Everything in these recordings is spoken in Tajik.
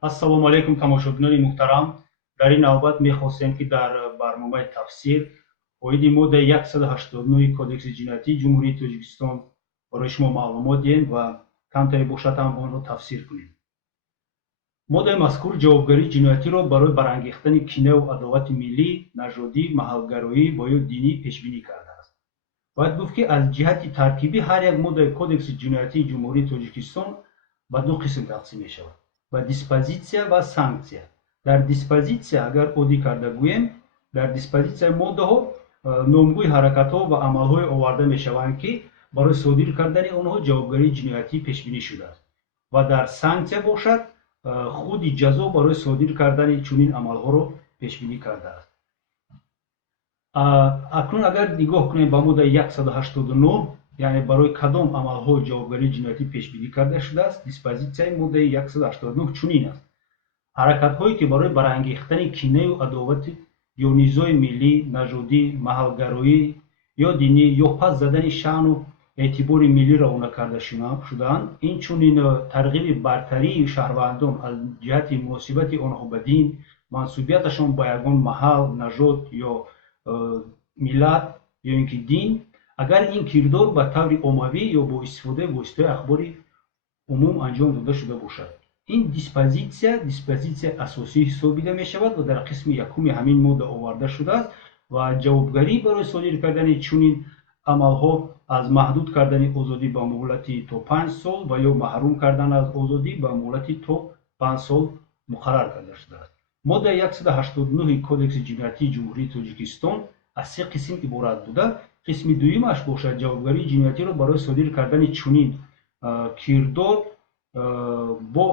ассалому алайкум тамошобинони муҳтарам. Дар ин навбат мехостем ки дар барномаи тафсир оиди моддаи 189 кодекси ҷиноятии ҷумҳурии Тоҷикистон барои шумо маълумот диҳем ва камтаре бошад ҳам онро тафсир кунем. моддаи мазкур ҷавобгарии ҷиноятиро барои барангехтани кинаву адовати миллӣ, нажодӣ, маҳалгароӣ ва ё динӣ пешбинӣ кардааст. бояд гуфт ки аз ҷиҳати таркибӣ ҳар як моддаи кодекси ҷиноятии ҷумҳурии Тоҷикистон ба ду қисм тақсим мешавад: ба диспозитсия ва санксия. дар диспозитсия агар оддӣ карда гӯем, дар диспозитсияи моддаҳо номгӯи ҳаракатҳо ва амалҳое оварда мешаванд ки барои содир кардани онҳо ҷавобгарии ҷиноятӣ пешбинӣ шудааст. ва дар санксия бошад худи ҷазо барои содир кардани чунин амалҳоро пешбинӣ кардааст. акнун агар нигоҳ кунем ба моддаи 189, яъне барои кадом амалҳо ҷавобгарии ҷиноятӣ пешбинӣ карда шудааст, диспозитсияи моддаи 189 чунин аст: ҳаракатҳое ки барои барангехтани кинаю адовати ё низои миллӣ, нажодӣ, маҳалгароӣ ё динӣ ё пас задани шаъну эътибори миллӣ равона карда шудаанд, инчунин тарғиби бартарии шаҳрвандон аз ҷиҳати муносибати онҳо ба дин, мансубияташон ба ягон маҳал, нажод ё миллат ё ин ки дин, агар ин кирдор ба таври оммавӣ ё бо истифодаи воситаҳои ахбори умум анҷом дода шуда бошад. ин диспозитсия асосӣ ҳисобида мешавад ва дар қисми якуми ҳамин модда оварда шудааст ва ҷавобгарӣ барои содир кардани чунин амалҳо аз маҳдуд кардани озодӣ ба муҳлати то 5 сол ва ё маҳрум кардан аз озодӣ ба муҳлати то 5 сол муқаррар карда шудааст. моддаи 189 кодекси ҷиноятии ҷумҳурии Тоҷикистон аз се қисм иборат буда, қисми дуюмаш бошад ҷавобгарии ҷиноятиро барои содир кардани чунин кирдор бо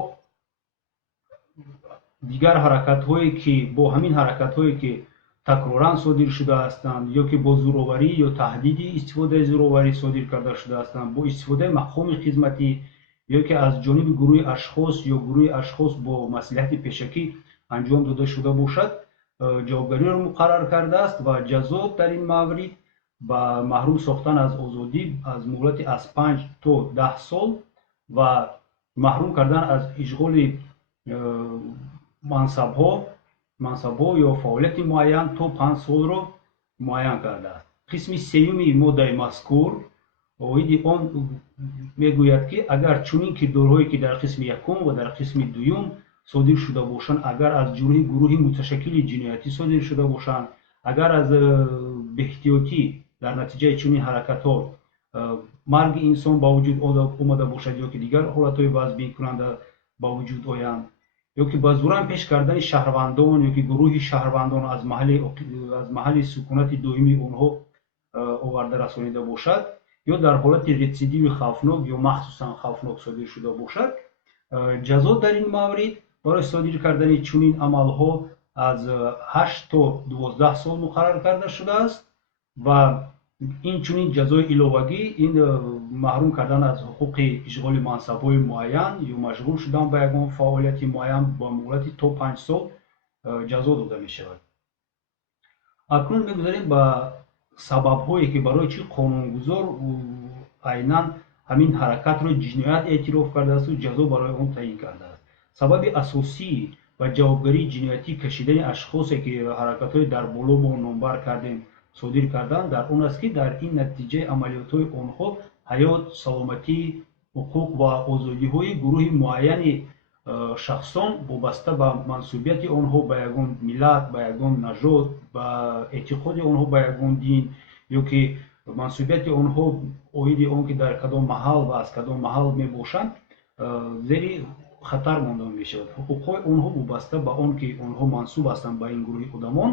дигар ҳаракатҳое ки бо ҳамин ҳаракатҳое ки такроран содир шудаастанд ё ки бо зӯроварӣ ё таҳдиди истифодаи зӯроварӣ содир карда шудаастанд, бо истифодаи мақоми хизматӣ ё ки аз ҷониби гурӯҳи ашхос ё гурӯҳи ашхос бо маслиҳати пешакӣ анҷом дода шуда бошад, ҷавобгариро муқаррар кардааст ва ҷазо дар ин маврид ба маҳрум сохтан аз озодӣ аз муҳлати аз 5 то 10 сол ва маҳрум кардан аз ишғоли мансабҳо ё фаъолияти муайян то 5 солро муайян кардааст. қисми сеюми моддаи мазкур оиди он мегӯяд ки агар чунин кирдорҳое ки дар қисми якум ва дар қисми дуюм содир шуда бошанд, агар аз ҷониби гурӯҳи муташаккили ҷиноятӣ содир шуда бошанд, агар аз беэҳтиётӣ дар натиҷаи чунин ҳаракатҳо марги инсон ба вуҷуд омада бошад ё ки дигар ҳолатҳои вазъбинкунанда ба вуҷуд оянд, ё ки ба зуран пеш кардани шаҳрвандон ё ки гурӯҳи шаҳрвандон аз маҳалли сукунати доимии онҳо оварда расонида бошад, ё дар ҳолати ретсидиви хавфнок ё махсусан хавфнок содир шуда бошад, ҷазо дар ин маврид барои содир кардани чунин амалҳо аз 8 то 12 сол муқаррар карда шудааст ва инчунин ҷазои иловагӣ ин маҳрум кардан аз ҳуқуқи ишғоли мансабҳои муайян ё машғул шудан ба ягон фаъолияти муайян ба муҳлати то 5 сол ҷазо дода мешавад. акнун мегузарем ба сабабҳое ки барои чӣ қонунгузор айнан ҳамин ҳаракатро ҷиноят эътироф кардаасту ҷазо барои он таъин кардааст. сабаби асосии ба ҷавобгарии ҷиноятӣ кашидани ашхосе ки ҳаракатҳои дар боло мо номбар кардем содир карданд, дар он аст ки дар ин натиҷаи амалиётҳои онҳо ҳаёт, саломатӣ, ҳуқуқ ва озодиҳои гурӯҳи муайяни шахсон вобаста ба мансубияти онҳо ба ягон миллат, ба ягон нажод, ба эътиқоди онҳо ба ягон дин ё ки мансубияти онҳо оиди он ки дар кадом маҳал ва аз кадом маҳал мебошанд, зери хатар монда мешавад. ҳуқуқҳои онҳо вобаста ба он ки онҳо мансуб ҳастанд ба ин гурӯҳи одамон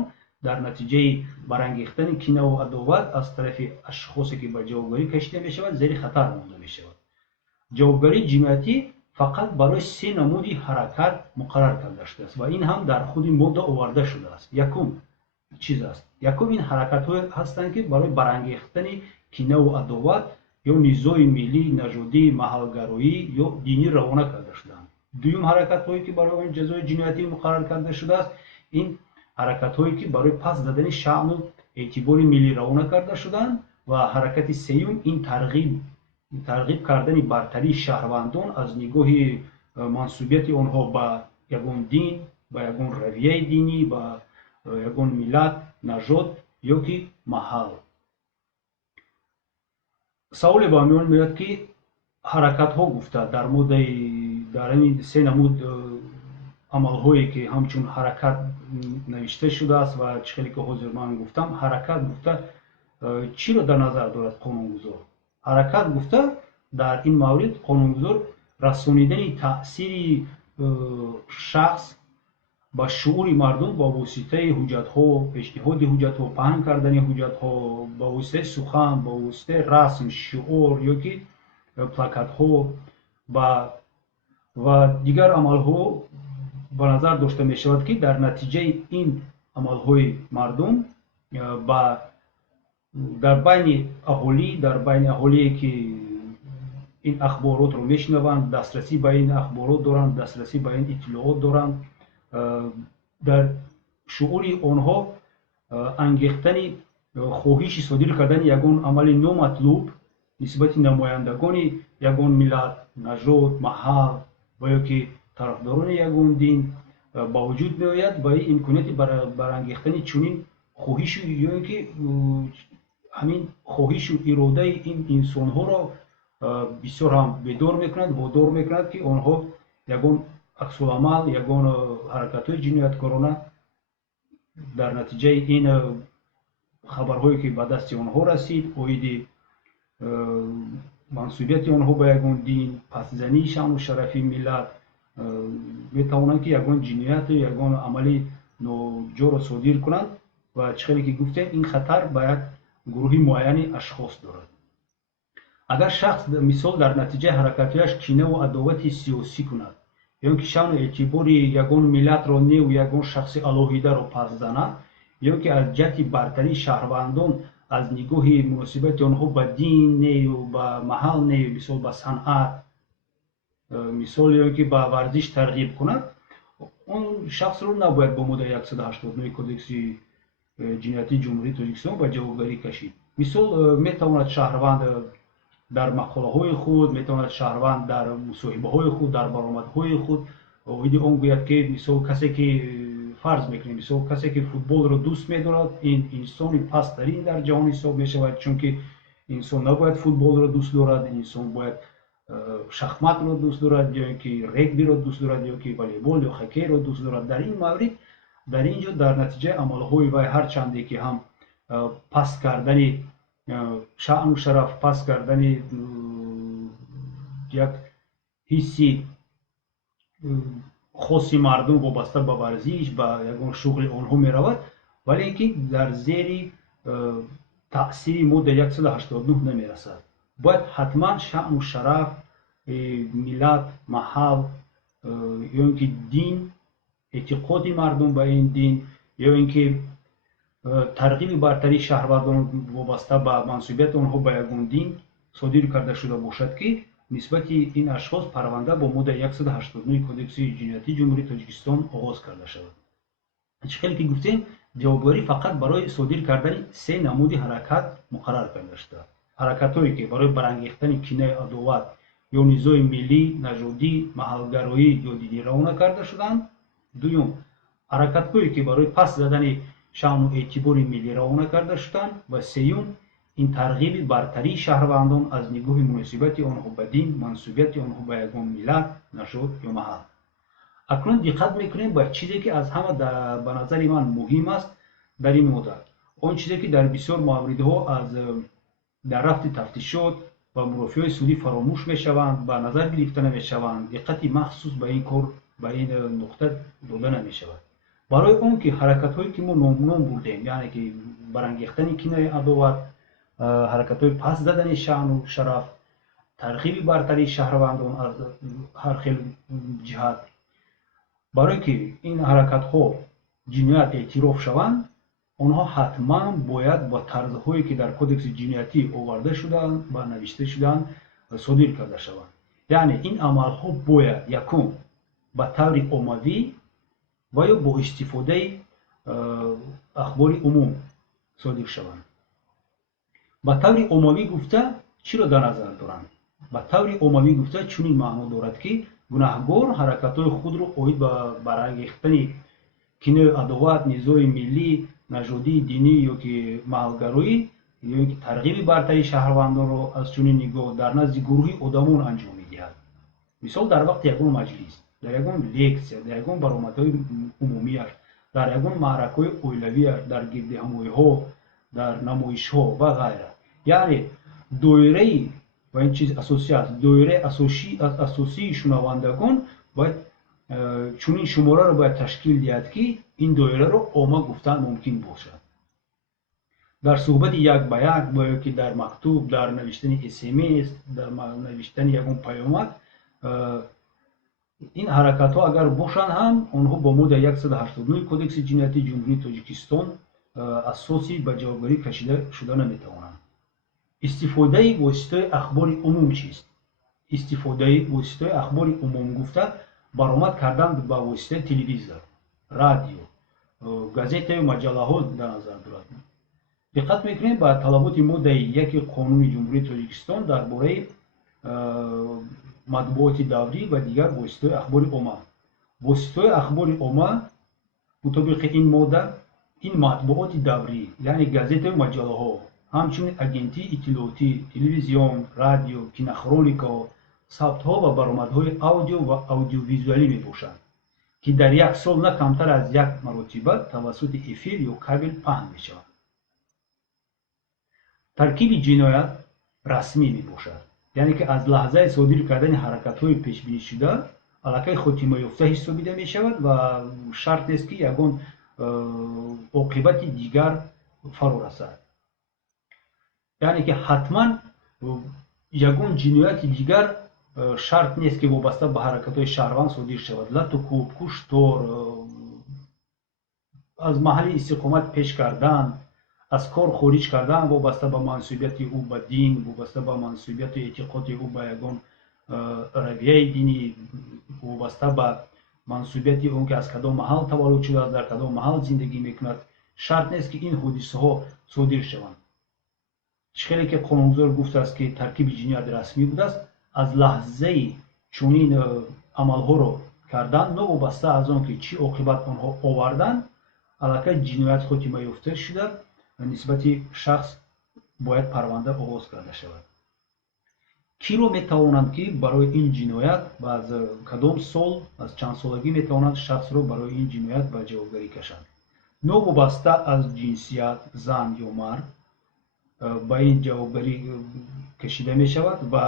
дар натиҷаи барангехтани кинаву адоват аз тарафи ашхосе ки ба ҷавобгарӣ кашида мешавад, зери хатар монда мешавад. ҷавобгарии ҷиноятӣ фақат барои се намуди ҳаракат муқаррар карда шудааст ва ин ҳам дар худи модда оварда шудааст. Якум чиз аст. Якум ин ҳаракатҳое ҳастанд ки барои барангехтани кинаву адоват ё низои миллӣ, нажодӣ, маҳалгароӣ ё динӣ равона карда шудаанд. дуюм ҳаракатҳое ки барои он ҷазои ҷиноятӣ муқаррар карда шудааст, ин ҳаракатҳое ки барои пас задани шаъну эътибори миллӣ равона карда шудаанд ва ҳаракати сеюм ин тарғиб кардани бартарии шаҳрвандон аз нигоҳи мансубияти онҳо ба ягон дин, ба ягон равияи динӣ, ба ягон миллат, нажод ё ки маҳал. саволе ба миён меояд, ки ҳаракатҳо гуфта дар ин се намуд амалҳое ки ҳамчун ҳаракат навишта шудааст ва чӣ хеле ки ҳозир ман гуфтам, ҳаракат гуфта чиро дар назар дорад қонунгузор? ҳаракат гуфта дар ин маврид қонунгузор расонидани таъсири шахс ба шуури мардум ба воситаи ҳуҷҷатҳо, пешниҳоди ҳуҷҷатҳо, паҳн кардани ҳуҷҷатҳо, ба воситаи сухан, ба воситаи расм, шиор ё ки плакатҳо ва дигар амалҳо ба назар дошта мешавад, ки дар натиҷаи ин амалҳои мардум дар байни аҳолие ки ин ахборотро мешунаванд, дастрасӣ ба ин ахборот доранд, дастрасӣ ба ин иттилоот доранд, дар шуури онҳо ангехтани хоҳиши содир кардани ягон амали номатлуб нисбати намояндагони ягон миллат, нажод, маҳал ва ё ки тарафдорони ягон дин ба вуҷуд меояд ва ин имконияти барангехтани чунин хоҳишу ё ин ки ҳамин хоҳишу иродаи ин инсонҳоро бисёр ҳам бедор мекунад, водор мекунад, ки онҳо ягон аксуламал, ягон ҳаракатҳои ҷинояткорона дар натиҷаи ин хабарҳое ки ба дасти онҳо расид оиди мансубияти онҳо ба ягон дин, пастзании шаъну шарафи миллат, метавонанд ки ягон ҷинояту ягон амали ноҷоро содир кунанд ва чӣ хеле ки гуфтем, ин хатар ба як гурӯҳи муайяни ашхос дорад. агар шахс мисол дар натиҷаи ҳаракатҳояш кинаву адовати сиёсӣ кунад ё ки шаъну эътибори ягон миллатро неву ягон шахси алоҳидаро паст занад ё ки аз ҷиҳати бартарии шаҳрвандон аз нигоҳи муносибати онҳо ба дин нею ба маҳал нею мисол ба санъат мисол ё ки ба варзиш тарғиб кунад, он шахсро набояд бо моддаи 189 кодекси ҷиноятии ҷумҳурии Тоҷикистон ба ҷавобгарӣ кашид. мисол метавонад шаҳрванд дар мақолаҳои худ, метавонад шаҳрванд дар мусоҳибаҳои худ, дар баромадҳои худ оиди он гӯяд, ки мисол касе ки фарз мекунем, мисол касе ки футболро дӯст медорад, ин инсони пасттарин дар ҷаҳон ҳисоб мешавад, чунки инсон набояд футболро дӯст дорад, инсон бояд шахматро дӯст дорад ё ки регбиро дӯст дорад ё ки волейбол ё хоккейро дӯст дорад. дар ин маврид дар ин ҷо дар натиҷаи амалҳои вай ҳарчанде ки ҳам паст кардани шаъну шараф, паст кардани як ҳисси хоси мардум вобаста ба варзиш, ба ягон шуғли онҳо меравад, вале ки дар зери таъсири моддаи 189 намерасад. бояд ҳатман шаъну шараф, миллат, маҳал ё ин ки дин, эътиқоди мардум ба ин дин ё ин ки тарғиби бартарии шаҳрвандон вобаста ба мансубияти онҳо ба ягон дин содир карда шуда бошад, ки нисбати ин ашхос парванда бо моддаи 189 кодекси ҷиноятии ҷумҳурии Тоҷикистон оғоз карда шавад. чӣ хеле ки гуфтем, ҷавобгарӣ фақат барои содир кардани се намуди ҳаракат муқаррар карда шудааст. ҳаракатҳое ки барои барангехтани кинаи адоват ё низои миллӣ, нажодӣ, маҳалгароӣ ё динӣ равона карда шудаанд. дуюм, ҳаракатҳое ки барои паст задани шаъну эътибори миллӣ равона карда шудаанд. ва сеюм, ин тарғиби бартарии шаҳрвандон аз нигоҳи муносибати онҳо ба дин, мансубияти онҳо ба ягон миллат, нажод ё маҳал. акнун диққат мекунем ба чизе ки аз ҳама ба назари ман муҳим аст дар ин модда. он чизе ки дар бисёр мавридҳо дар рафти тафтишот ва мурофиаҳои судӣ фаромӯш мешаванд, ба назар гирифта намешаванд, диққати махсус ба ин кор, ба ин нуқта дода намешавад. барои он ки ҳаракатҳое ки мо ном бурдем, яъне ки барангехтани кинаи адоват, ҳаракатҳои паст задани шаъну шараф, тарғиби бартарии шаҳрвандон аз ҳар хел ҷиҳат, барое ки ин ҳаракатҳо ҷиноят эътироф шаванд, онҳо ҳатман бояд ба тарзҳое ки дар кодекси ҷиноятӣ оварда шудаанд ва навишта шудаанд содир карда шаванд. яъне ин амалҳо бояд якум ба таври оммавӣ ва ё бо истифодаи ахбори умум содир шаванд. ба таври оммавӣ гуфта чиро дар назар доранд? ба таври оммавӣ гуфта чунин маъно дорад, ки гунаҳгор ҳаракатҳои худро оид ба барангехтани кинои адоват, низои миллӣ, нажодӣ, динӣ ёки маҳалгароӣ ёки тарғиби бартари шаҳрвандонро аз чунин нигоҳ дар назди гурӯҳи одамон анҷом медиҳад. мисол дар вақти ягон маҷлис, дар ягон лексия, дар ягон баромадҳои умумияш, дар ягон маъракаҳои оилавияш, дар гирдиҳамоиҳо, дар намоишҳо ва ғайра. яъне доираи ва ин чиз асосӣ аст, доираи асосии шунавандагон бояд чунин шумораро бояд ташкил диҳад, ки ин доираро омма гуфтан мумкин бошад. дар суҳбати як ба як ва ёки дар мактуб, дар навиштани смс, дар навиштани ягон паёмак, ин ҳаракатҳо агар бошанд ҳам, онҳо бо моддаи 189 Кодекси ҷиноятии Ҷумҳурии Тоҷикистон асоси ба ҷавобгарӣ кашида шуда наметавонанд. истифодаи воситаҳои ахбори умум чист? истифодаи воситаҳои ахбори умум гуфта баромад кардан ба воситаи телевизор, радио, газетаю маҷаллаҳо дар назар дорад. диққат мекунем ба талаботи моддаи 1 Қонуни Ҷумҳурии Тоҷикистон дар бораи матбуоти даврӣ ва дигар воситаҳои ахбори omma. воситаҳои ахбори omma мутобиқи ин модда ин матбуоти даврӣ, яъне газетаю маҷаллаҳо, ҳамчунин агентии иттилоотӣ, телевизион, радио, кинохроникаҳо, сабтҳо ва баромадҳои аудио ва аудиовизуалӣ мебошанд, ки дар як сол на камтар аз як маротиба тавассути эфир ё кабел паҳн мешаванд. таркиби ҷиноят расмӣ мебошад, яъне ки аз лаҳзаи содир кардани ҳаракатҳои пешбинишуда аллакай хотимаёфта ҳисобида мешавад ва шарт нест, ки ягон оқибати дигар фаро расад. яъне ки ҳатман ягон ҷинояти дигар шарт нест, ки вобаста ба ҳаракатҳои шаҳрванд содир шавад. латукӯб, куштор, аз маҳалли истиқомат пеш кардан, аз кор хориҷ кардан вобаста ба мансубияти ӯ ба дин, вобаста ба мансубияти эътиқоди ӯ ба ягон равияи динӣ, вобаста ба мансубияти он ки аз кадом маҳал таваллуд шудааст, дар кадом маҳал зиндагӣ мекунад. шарт нест, ки ин ҳодисаҳо содир шаванд. чӣ хеле ки қонунгузор гуфтааст, ки таркиби ҷиноят расмӣ будааст, аз лаҳзаи чунин амалҳоро кардан, новобаста аз он ки чӣ оқибат онҳо оварданд, аллакай ҷиноят хотимаёфта шуда нисбати шахс бояд парванда оғоз карда шавад. киро метавонанд, ки барои ин ҷиноят ва аз кадом сол, аз чандсолагӣ метавонанд шахсро барои ин ҷиноят ба ҷавобгарӣ кашанд? новобаста аз ҷинсият, зан ё мард ба ин ҷавобгарӣ кашида мешавад ва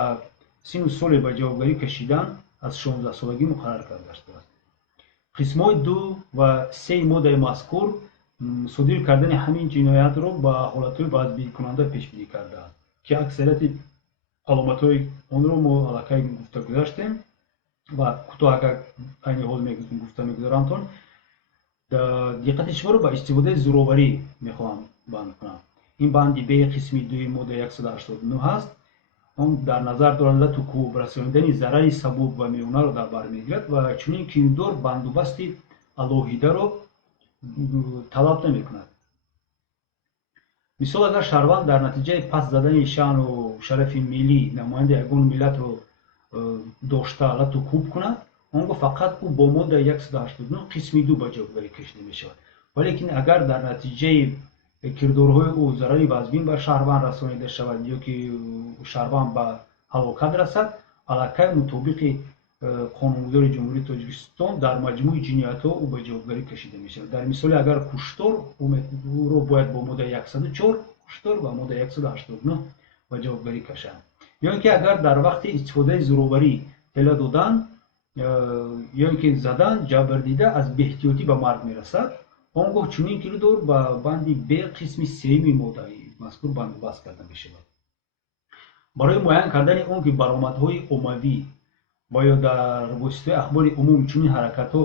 сину соли ба ҷавобгарӣ кашидан аз 16-солагӣ муқаррар карда шудааст. қисмҳои 2 ва 3 моддаи мазкур содир кардани ҳамин ҷиноятро ба ҳолатҳои баъзбинкунанда пешбинӣ кардааст, ки аксарияти аломатҳои онро мо аллакай гуфта гузаштем ва кӯтоҳ агар айни ҳол гуфта мегузарамтон, диққати шуморо ба истифодаи зӯроварӣ мехоҳам банд кунам. ин банди б қисми 2 моддаи 189 ҳаст. он дар назар дорад латукӯб, расонидани зарари сабук ва меёнаро дар бар мегирад ва чунин кирдор бандубасти алоҳидаро талаб намекунад. мисол агар шаҳрванд дар натиҷаи паст задани шаъну шарафи миллӣ намояндаи ягон миллатро дошта латукӯб кунад, он гоҳ фақат ӯ бо моддаи 189 қисми 2 ба ҷавобгарӣ кашида мешавад. валекин агар дар натиҷаи кирдорҳои ӯ зарари вазбин ба шаҳрванд расонида шавад ё ки шаҳрванд ба ҳалокат расад, аллакай мутобиқи қонунгузори Ҷумҳурии Тоҷикистон дар маҷмӯи ҷиноятҳо ӯ ба ҷавобгарӣ кашида мешавад. дар мисоли агар куштор, ӯро бояд бо моддаи 104 куштор ва моддаи 189 ба ҷавобгарӣ кашанд. ё ин ки агар дар вақти истифодаи зӯроварӣ тела додан ё ин ки задан, ҷабр дида аз беэҳтиётӣ ба марг мерасад, он гоҳ чунин кирдор ба банди б қисми 3 моддаи мазкур бандубаст карда мешавад. барои муайян кардани он ки баромадҳои оммавӣ ва ё дар воситаҳои ахбори умум чунин ҳаракатҳо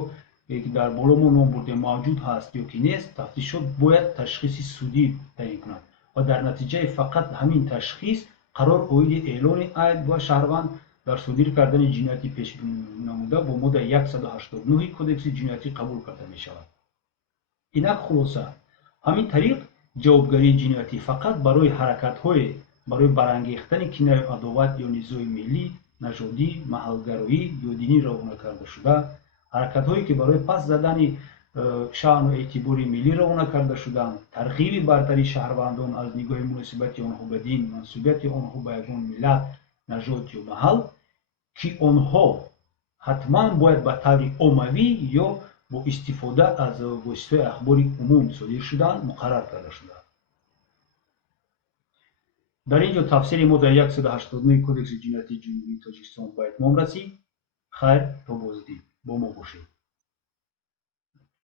ки дар боло мо ном бурдем мавҷуд ҳаст ё ки нест, тафтишот бояд ташхиси судӣ таъин кунад ва дар натиҷаи фақат ҳамин ташхис қарор оиди эълони айб ва шаҳрванд дар содир кардани ҷинояти пешнамуда бо моддаи 189 Кодекси ҷиноятӣ қабул карда мешавад. инак хулоса, ҳамин тариқ ҷавобгарии ҷиноятӣ фақат барои ҳаракатҳое барои барангехтани кинаю адоват ё низои миллӣ нажодӣ, маҳалгароӣ ё динӣ равона карда шуда, ҳаракатҳое ки барои паст задани шаъну эътибори миллӣ равона карда шуданд, тарғиби бартари шаҳрвандон аз нигоҳи муносибати онҳо ба дин, мансубияти онҳо ба ягон миллат, нажод ё маҳал, ки онҳо ҳатман бояд ба таври оммавӣ ё бо истифода аз воситаҳои ахбори умум содир шуданд, муқаррар карда шуданд. дар ин ҷо тафсири моддаи 189 Кодекси ҷинояти ҷумҳурии Тоҷикистон ба итмом расид. Хайр, то боздид. Бо мо бошед.